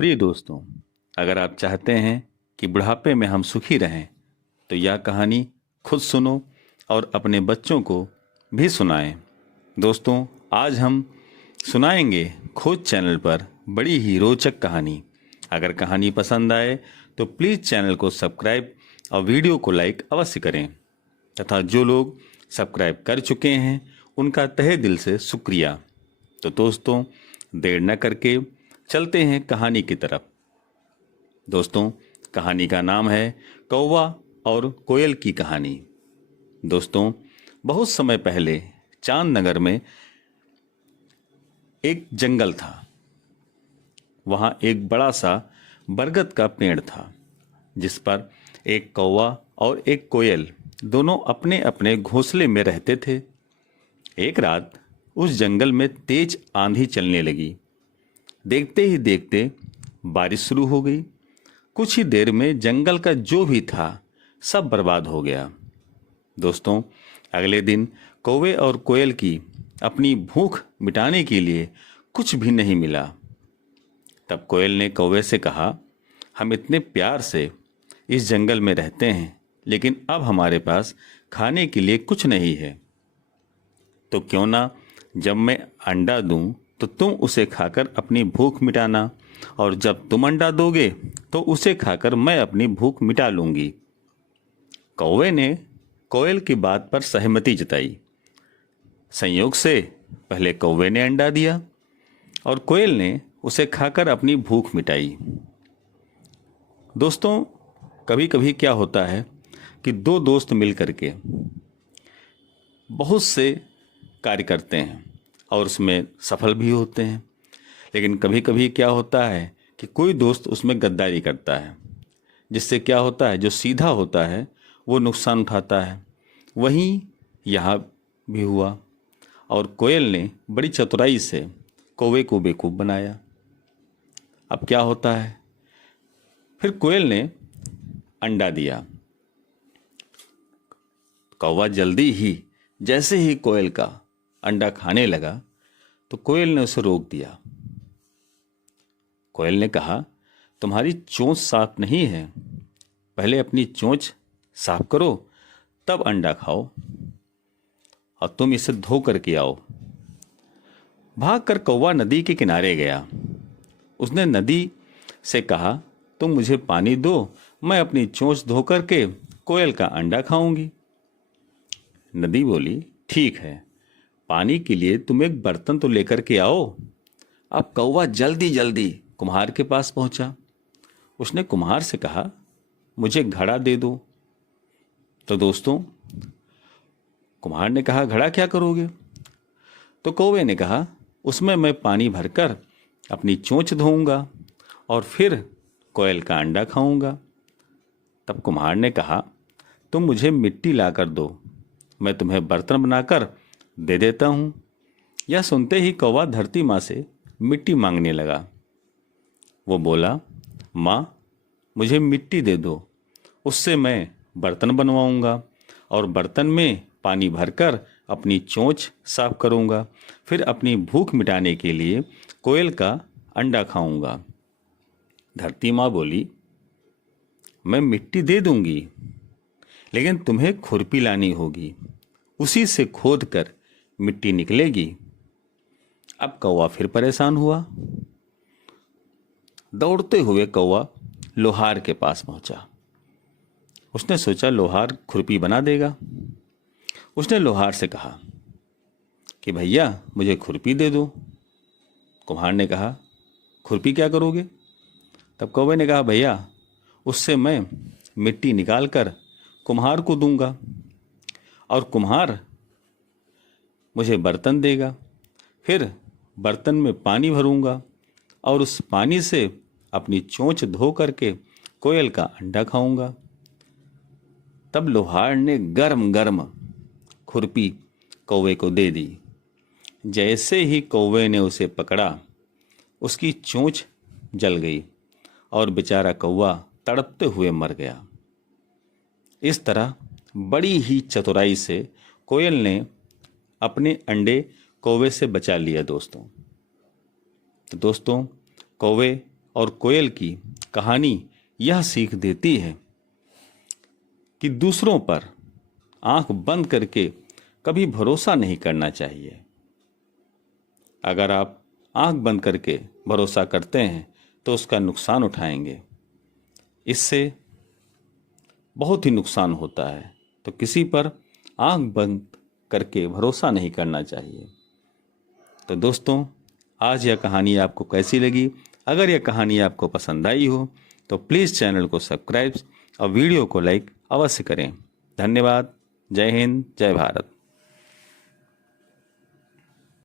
प्रिय दोस्तों, अगर आप चाहते हैं कि बुढ़ापे में हम सुखी रहें तो यह कहानी खुद सुनो और अपने बच्चों को भी सुनाएं। दोस्तों, आज हम सुनाएंगे खोज चैनल पर बड़ी ही रोचक कहानी। अगर कहानी पसंद आए तो प्लीज़ चैनल को सब्सक्राइब और वीडियो को लाइक अवश्य करें तथा जो लोग सब्सक्राइब कर चुके हैं उनका तहे दिल से शुक्रिया। तो दोस्तों, देर न करके चलते हैं कहानी की तरफ। दोस्तों, कहानी का नाम है कौवा और कोयल की कहानी। दोस्तों, बहुत समय पहले चांदनगर में एक जंगल था। वहाँ एक बड़ा सा बरगद का पेड़ था जिस पर एक कौवा और एक कोयल दोनों अपने अपने घोंसले में रहते थे। एक रात उस जंगल में तेज आंधी चलने लगी। देखते ही देखते बारिश शुरू हो गई। कुछ ही देर में जंगल का जो भी था सब बर्बाद हो गया। दोस्तों, अगले दिन कौवे और कोयल की अपनी भूख मिटाने के लिए कुछ भी नहीं मिला। तब कोयल ने कौवे से कहा, हम इतने प्यार से इस जंगल में रहते हैं लेकिन अब हमारे पास खाने के लिए कुछ नहीं है, तो क्यों ना जब मैं अंडा दूं तो तुम उसे खाकर अपनी भूख मिटाना, और जब तुम अंडा दोगे तो उसे खाकर मैं अपनी भूख मिटा लूंगी। कौवे ने कोयल की बात पर सहमति जताई। संयोग से पहले कौवे ने अंडा दिया और कोयल ने उसे खाकर अपनी भूख मिटाई। दोस्तों, कभी कभी क्या होता है कि दो दोस्त मिल करके बहुत से कार्य करते हैं और उसमें सफल भी होते हैं, लेकिन कभी कभी क्या होता है कि कोई दोस्त उसमें गद्दारी करता है, जिससे क्या होता है जो सीधा होता है वो नुकसान उठाता है। वहीं यहाँ भी हुआ और कोयल ने बड़ी चतुराई से कौवे को बेवकूफ़ बनाया। अब क्या होता है, फिर कोयल ने अंडा दिया। कौवा जल्दी ही जैसे ही कोयल का अंडा खाने लगा तो कोयल ने उसे रोक दिया। कोयल ने कहा, तुम्हारी चोंच साफ नहीं है, पहले अपनी चोंच साफ करो तब अंडा खाओ, और तुम इसे धो करके आओ। भागकर कौवा नदी के किनारे गया। उसने नदी से कहा, तुम मुझे पानी दो, मैं अपनी चोंच धो करके कोयल का अंडा खाऊंगी। नदी बोली, ठीक है, पानी के लिए तुम एक बर्तन तो लेकर के आओ। अब कौवा जल्दी जल्दी कुम्हार के पास पहुंचा। उसने कुम्हार से कहा, मुझे घड़ा दे दो। तो दोस्तों, कुम्हार ने कहा, घड़ा क्या करोगे? तो कौवे ने कहा, उसमें मैं पानी भरकर अपनी चोंच धोऊंगा और फिर कोयल का अंडा खाऊंगा। तब कुम्हार ने कहा, तुम मुझे मिट्टी ला कर दो, मैं तुम्हें बर्तन बनाकर दे देता हूँ। यह सुनते ही कौवा धरती माँ से मिट्टी मांगने लगा। वो बोला, माँ, मुझे मिट्टी दे दो, उससे मैं बर्तन बनवाऊंगा और बर्तन में पानी भरकर अपनी चोंच साफ करूंगा, फिर अपनी भूख मिटाने के लिए कोयल का अंडा खाऊंगा। धरती माँ बोली, मैं मिट्टी दे दूंगी, लेकिन तुम्हें खुरपी लानी होगी, उसी से खोद कर मिट्टी निकलेगी। अब कौवा फिर परेशान हुआ। दौड़ते हुए कौवा लोहार के पास पहुंचा। उसने सोचा लोहार खुरपी बना देगा। उसने लोहार से कहा कि भैया मुझे खुरपी दे दो। कुम्हार ने कहा, खुरपी क्या करोगे? तब कौवे ने कहा, भैया उससे मैं मिट्टी निकाल कर कुम्हार को दूंगा और कुम्हार मुझे बर्तन देगा, फिर बर्तन में पानी भरूंगा और उस पानी से अपनी चोंच धो करके कोयल का अंडा खाऊंगा। तब लोहार ने गरम गरम खुरपी कौवे को दे दी। जैसे ही कौवे ने उसे पकड़ा, उसकी चोंच जल गई और बेचारा कौवा तड़पते हुए मर गया। इस तरह बड़ी ही चतुराई से कोयल ने अपने अंडे कौवे से बचा लिया। दोस्तों, तो दोस्तों, कौवे और कोयल की कहानी यह सीख देती है कि दूसरों पर आंख बंद करके कभी भरोसा नहीं करना चाहिए। अगर आप आंख बंद करके भरोसा करते हैं तो उसका नुकसान उठाएंगे, इससे बहुत ही नुकसान होता है। तो किसी पर आंख बंद करके भरोसा नहीं करना चाहिए। तो दोस्तों, आज यह कहानी आपको कैसी लगी? अगर यह कहानी आपको पसंद आई हो तो प्लीज़ चैनल को सब्सक्राइब और वीडियो को लाइक अवश्य करें। धन्यवाद। जय हिंद, जय भारत।